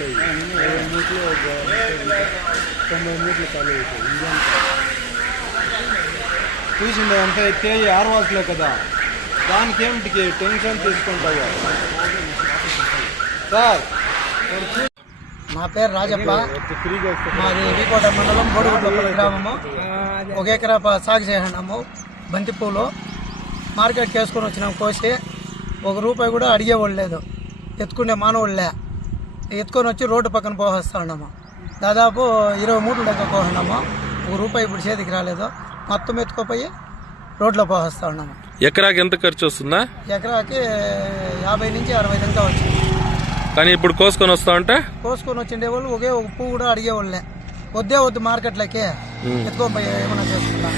మీట్లు 20 మీట్లు 90 మీట్లు ఖాళీ అవుతాయి. ఇంజన్ చూసిండే అంతా ఎత్తే 6 వాసులే కదా, దానికి ఏమిటికి టెన్షన్ తీసుకుంటావా సార్? నా పేరు రాజప్ప, మాది వీకోట మండలం బోడుగుడ్ల గ్రామము. 1 ఎకరా సాగు చేసినాము బంతిపూలు. మార్కెట్కి వేసుకొని వచ్చినాము కోసి. ₹1 కూడా అడిగేవాళ్ళు లేదు, ఎత్తుకునే మానవుళ్ళే. ఎత్తుకొని వచ్చి రోడ్డు పక్కన పోసేస్తా ఉన్నాము. దాదాపు 20 మూటలు దగ్గర పోసినాము. ₹1 ఇప్పుడు చేతికి రాలేదు, మొత్తం ఎత్తుకుపోయి రోడ్లో పోసేస్తా ఉన్నాము. ఎకరాకి ఎంత ఖర్చు వస్తుందా? ఎకరాకి 50 నుంచి 60 దాకా వచ్చింది. కానీ ఇప్పుడు కోసుకొని వస్తా ఉంటే కోసుకొని వచ్చిండే వాళ్ళు ఒకే ఒక పువ్వు కూడా అడిగేవాళ్ళే. వద్దు మార్కెట్లోకి ఎత్తుకొని పోయి ఏమైనా చేసుకుంటా.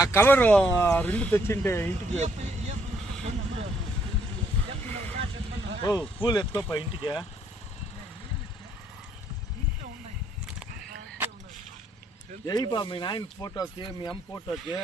ఆ కవర్ 2 తెచ్చింటే ఇంటికి పూలు ఎత్తుకోపా ఇంటికి. ఏయిపా మీ నాయన ఫోటోకి, మీ అమ్మ ఫోటోకి.